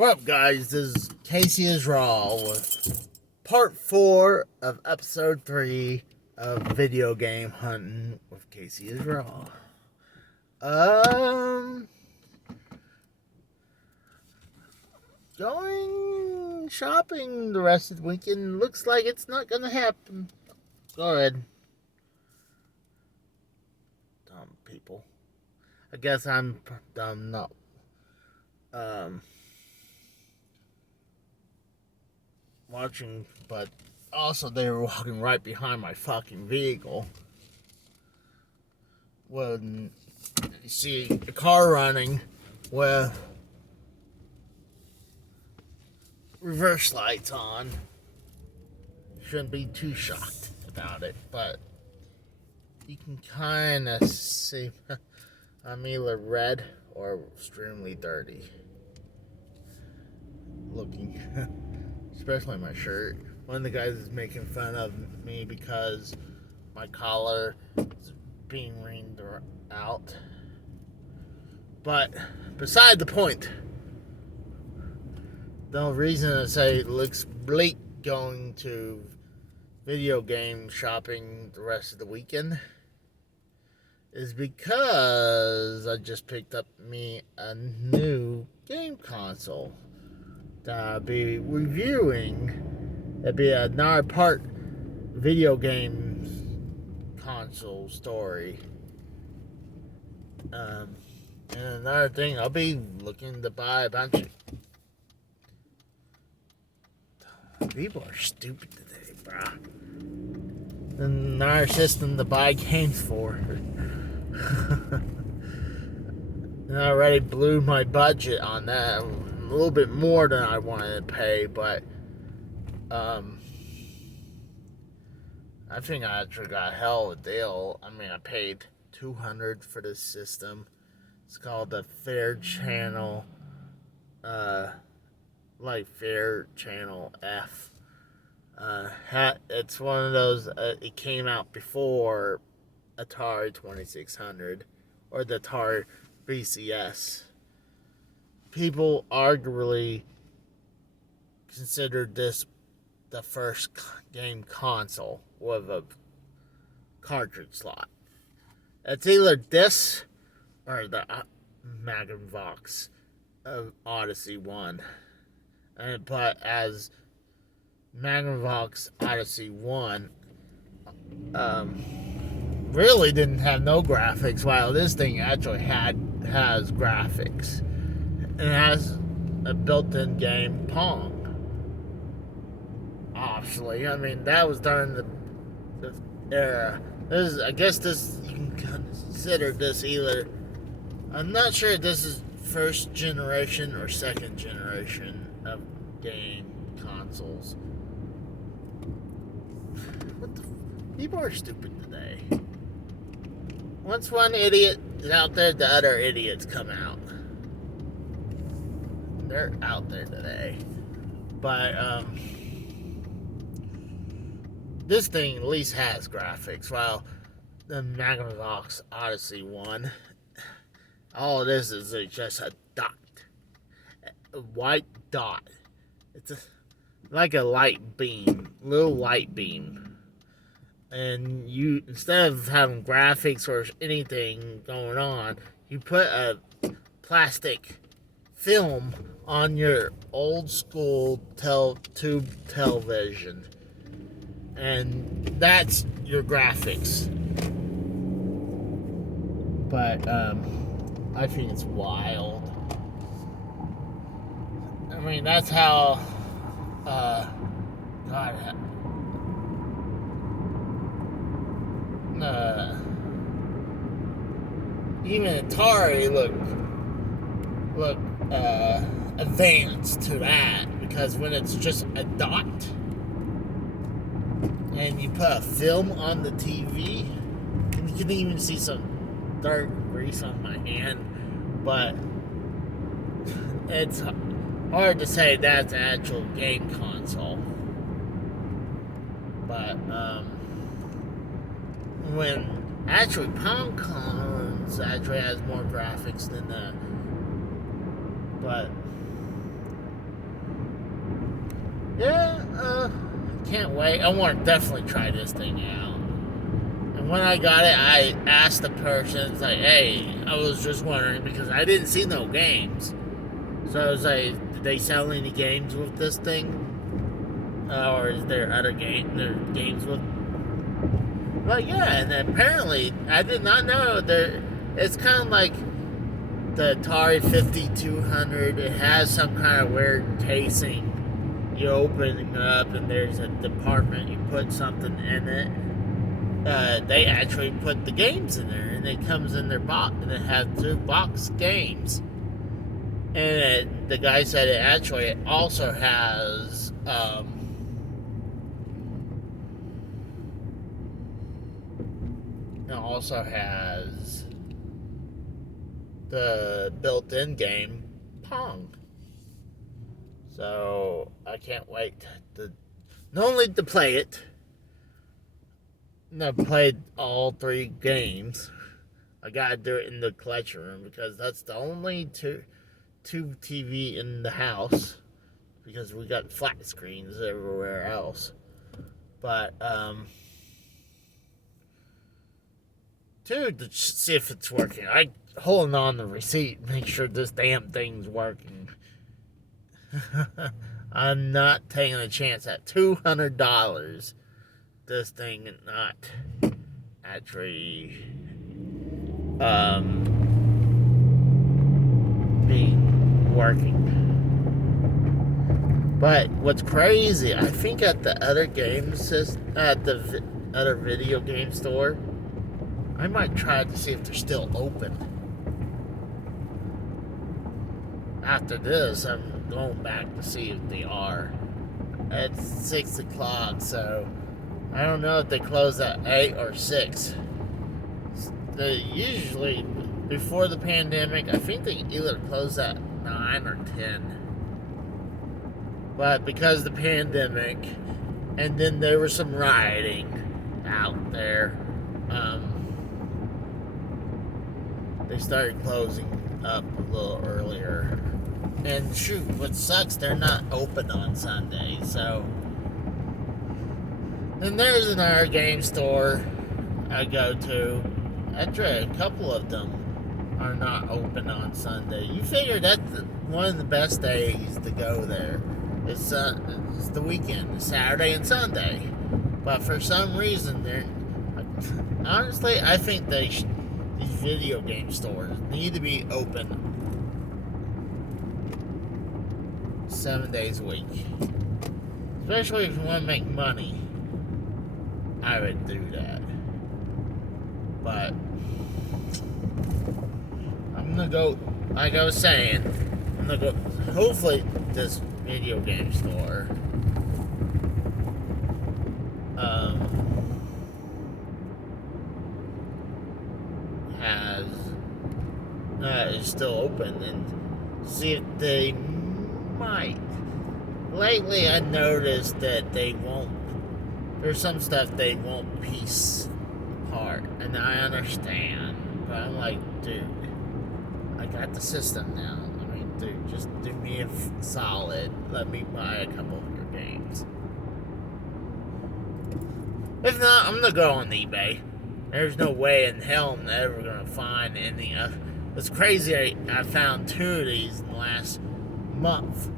What up, guys? This is Casey is Raw with part 4 of episode 3 of Video Game Hunting with Casey is Raw. Going shopping the rest of the weekend looks like it's not gonna happen. Go ahead. Dumb people. I guess I'm dumb, no. Watching, but also they were walking right behind my fucking vehicle. When you see a car running with reverse lights on, you shouldn't be too shocked about it, but you can kind of see I'm either red or extremely dirty looking. Especially my shirt. One of the guys is making fun of me because my collar is being ringed out. But beside the point, the reason I say it looks bleak going to video game shopping the rest of the weekend is because I just picked up me a new game console that I'll be reviewing. It'll be another part video game console story. And another thing, I'll be looking to buy a bunch of... People are stupid today, bro. Another system to buy games for. And I already blew my budget on that. A little bit more than I wanted to pay, but I think I actually got a hell of a deal. I mean, I paid $200 for this system. It's called the Fair Channel, Fair Channel F. It's one of those. It came out before Atari 2600 or the Atari VCS. People arguably considered this the first game console with a cartridge slot. It's either this or the Magnavox Odyssey 1. But as Magnavox Odyssey 1 really didn't have no graphics, while this thing actually has graphics. It has a built-in game Pong. Obviously, I mean that was during the era. I guess you can consider this either. I'm not sure if this is first generation or second generation of game consoles. People are stupid today. Once one idiot is out there, the other idiots come out. They're out there today. But this thing at least has graphics, while the Magnavox Odyssey 1, all it is just a dot. A white dot. It's like a light beam. Little light beam. And you, instead of having graphics or anything going on, you put a plastic film on your old school tube television, and that's your graphics. But I think it's wild. I mean, that's how even Atari look advanced to that, because when it's just a dot and you put a film on the TV, and you can even see some dark grease on my hand, but it's hard to say that's an actual game console. But when actually Pong Cons actually has more graphics than that. But can't wait. I want to definitely try this thing out. And when I got it, I asked the person, it's like, hey, I was just wondering because I didn't see no games. So I was like, did they sell any games with this thing? Or is there other games with? Like, yeah, and apparently, I did not know there. It's kind of like the Atari 5200. It has some kind of weird casing. You open it up, and there's a department. You put something in it. They actually put the games in there, and it comes in their box, and it has 2 box games. And the guy said it also has the built-in game Pong. So I can't wait to not only to play it. I played all 3 games. I gotta do it in the collection room because that's the only two TV in the house because we got flat screens everywhere else. But to see if it's working. I holding on the receipt, make sure this damn thing's working. I'm not taking a chance at $200. This thing not actually being working. But what's crazy, I think at the other other video game store, I might try to see if they're still open. After this, I'm going back to see if they are. It's 6 o'clock, so I don't know if they close at 8 or 6. They usually, before the pandemic, I think they either closed at 9 or 10. But because of the pandemic, and then there was some rioting out there, they started closing up a little earlier. And shoot, what sucks, they're not open on Sunday, so. And there's another game store I go to. Actually, a couple of them are not open on Sunday. You figure that's one of the best days to go there. It's the weekend, Saturday and Sunday. But for some reason, honestly, I think these video game stores need to be open 7 days a week. Especially if you want to make money, I would do that. But I'm gonna go, like I was saying, I'm gonna go, hopefully this video game store is still open and see if they might. Lately I noticed that they won't, there's some stuff they won't piece apart, and I understand, but I'm like, dude, I got the system now. I mean, dude, just do me a solid. Let me buy a couple of your games. If not, I'm gonna go on eBay. There's no way in hell I'm ever gonna find any. It's crazy. I found 2 of these in the last month,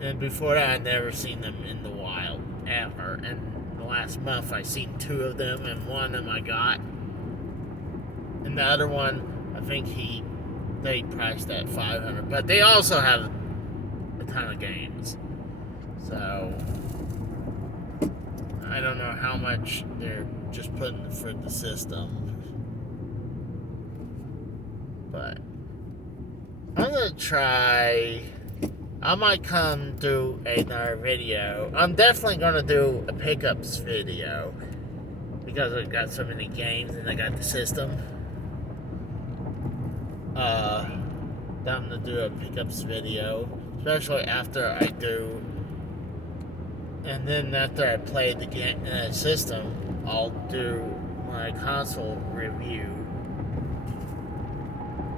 and before that, I'd never seen them in the wild ever. And the last month, I seen 2 of them, and one of them I got, and the other one, I think they priced at $500. But they also have a ton of games, so I don't know how much they're just putting for the system. But I'm gonna try. I might come do another video. I'm definitely gonna do a pickups video because I've got so many games and I got the system. I'm gonna do a pickups video, especially after I do, and then after I play the game system, I'll do my console review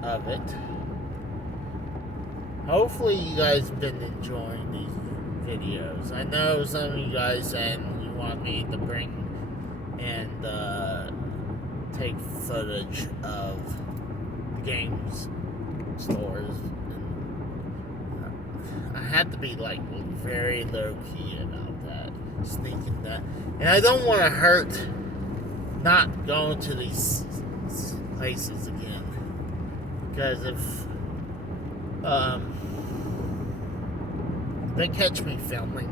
of it. Hopefully you guys have been enjoying these videos. I know some of you guys saying you want me to bring and take footage of the games stores. And I had to be like very low key about that, sneaking that, and I don't want to hurt not going to these places again, because if they catch me filming,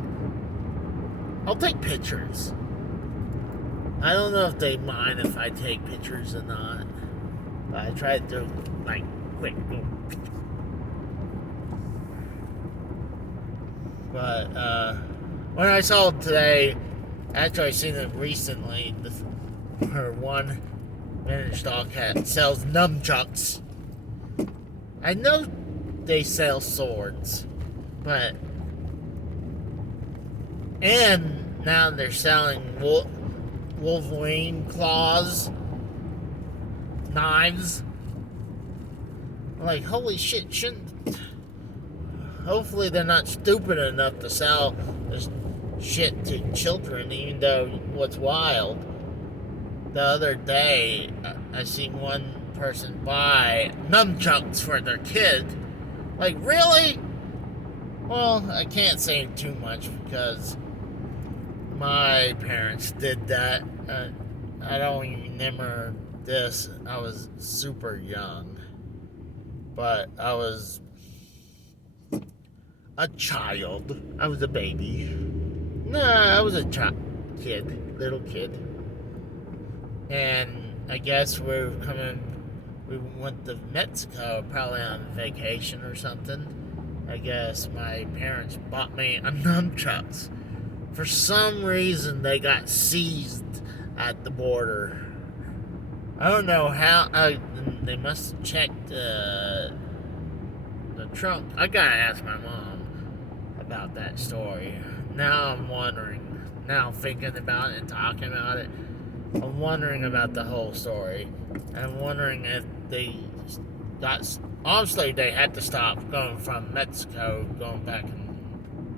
I'll take pictures. I don't know if they mind if I take pictures or not, but I try to do like quick. But when I saw it today, actually I seen it recently. Her one vintage Stockhead sells nunchucks. I know they sell swords, but and now they're selling Wolverine claws, knives. I'm like, holy shit! Hopefully they're not stupid enough to sell this shit to children. Even though what's wild, the other day I seen one person buy nunchucks for their kid. Like, really? Well, I can't say too much because my parents did that. I don't even remember this. I was super young, but I was a child. I was a baby. Nah, I was a little kid. And I guess we went to Mexico, probably on vacation or something. I guess my parents bought me a nunchucks. For some reason, they got seized at the border. I don't know how. They must have checked the trunk. I gotta ask my mom about that story. Now I'm wondering. Now thinking about it and talking about it, I'm wondering about the whole story. I'm wondering if they got. Obviously, they had to stop going from Mexico, going back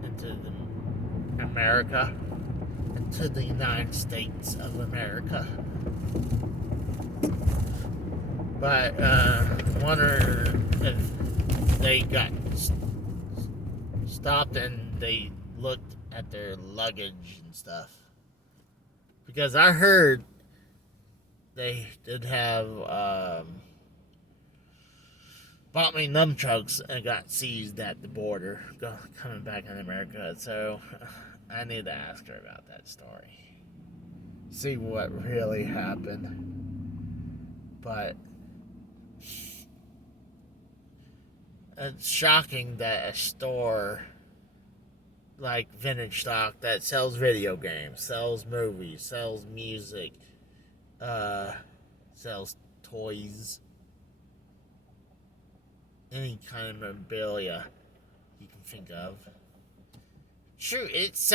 into America, into the United States of America. But wonder if they got stopped and they looked at their luggage and stuff. Because I heard they did have bought me nunchucks and got seized at the border coming back in America. So I need to ask her about that story. See what really happened. But it's shocking that a store like Vintage Stock that sells video games, sells movies, sells music, sells toys, any kind of memorabilia you can think of. True, it's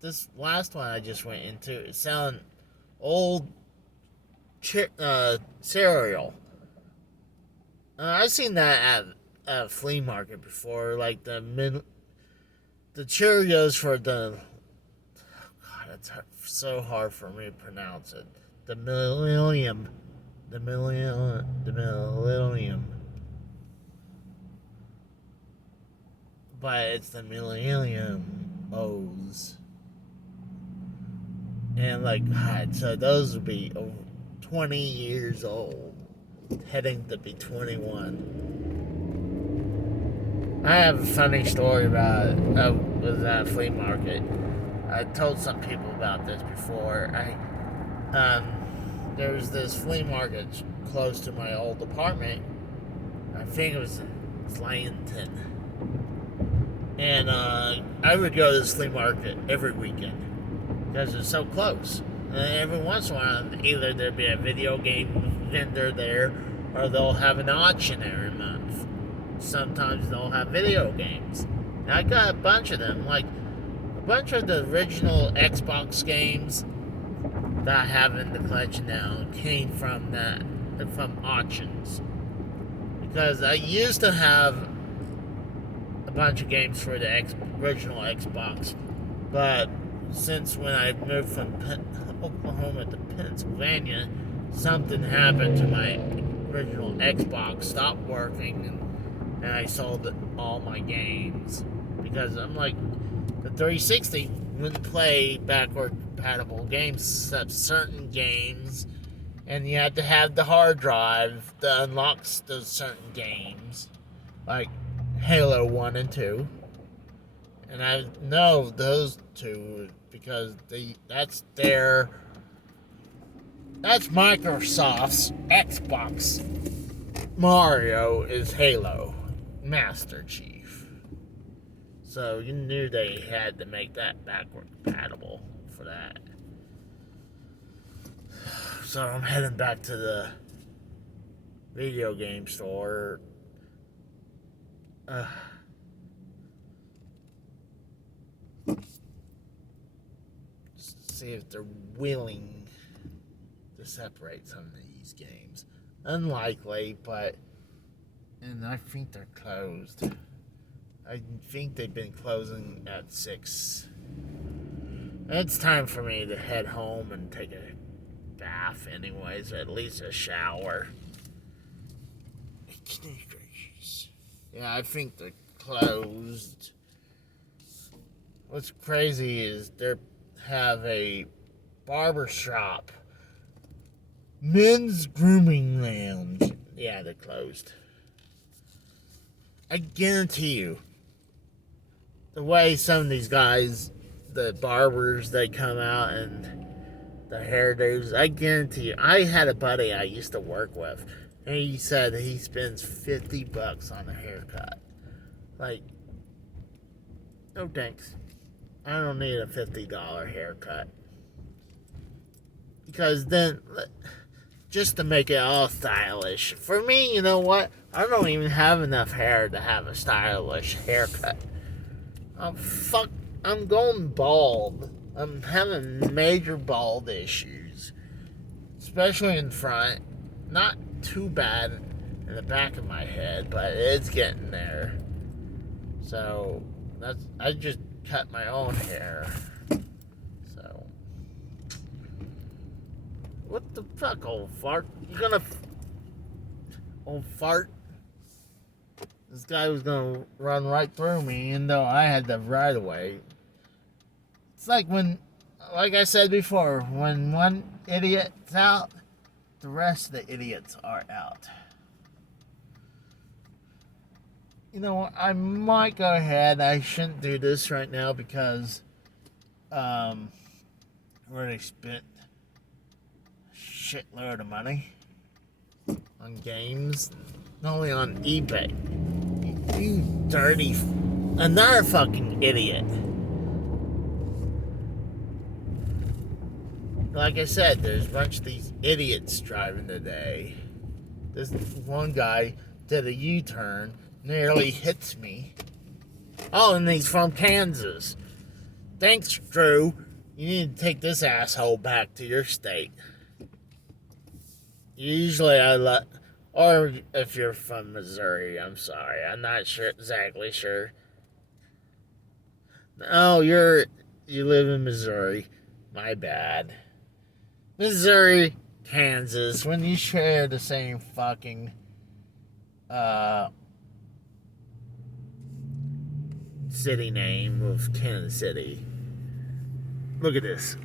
this last one I just went into, it's selling old cereal. I've seen that at a flea market before, like the Cheerios for the. Oh God, it's so hard for me to pronounce it. The Millennium. But it's the Millennium O's. And like, God, so those would be over 20 years old, heading to be 21. I have a funny story about it. I was at a flea market. I told some people about this before. There was this flea market close to my old apartment. I think it was in Slayton. And I would go to this flea market every weekend because it's so close. And every once in a while, either there'd be a video game vendor there, or they'll have an auction every month. Sometimes they'll have video games. And I got a bunch of them, like a bunch of the original Xbox games that I have in the collection now came from auctions. Because I used to have a bunch of games for the original Xbox. But since when I moved from Oklahoma to Pennsylvania, something happened to my original Xbox, stopped working, and I sold all my games. Because I'm like, the 360 wouldn't play backward compatible games except certain games, and you had to have the hard drive that unlocks those certain games, like Halo 1 and 2. And I know those two because that's Microsoft's Xbox. Mario is Halo Master Chief. So you knew they had to make that backward compatible for that. So I'm heading back to the video game store. See if they're willing to separate some of these games. Unlikely, and I think they're closed. I think they've been closing at 6. It's time for me to head home and take a bath anyways, or at least a shower. Yeah, I think they're closed. What's crazy is they have a barber shop, men's grooming lounge. Yeah, they're closed. I guarantee you, the way some of these guys, the barbers, they come out and the hairdos, I guarantee you. I had a buddy I used to work with, and he said he spends $50 on a haircut. Like, no thanks. I don't need a $50 haircut. Because then, just to make it all stylish. For me, you know what? I don't even have enough hair to have a stylish haircut. Oh, fuck. I'm going bald. I'm having major bald issues. Especially in front. Not too bad in the back of my head, but it's getting there. So, I just cut my own hair. So, what the fuck, old fart? You gonna... Old fart? This guy was gonna run right through me, even though I had the right of way. It's like I said before, when one idiot's out, the rest of the idiots are out. You know, I might go ahead. I shouldn't do this right now because I already spent a shitload of money on games, not only on eBay. You dirty, another fucking idiot. Like I said, there's a bunch of these idiots driving today. This one guy did a U-turn, nearly hits me. Oh, and he's from Kansas. Thanks, Drew. You need to take this asshole back to your state. Usually or if you're from Missouri, I'm sorry. I'm not exactly sure. Oh, you live in Missouri. My bad. Missouri, Kansas, when you share the same fucking city name with Kansas City. Look at this.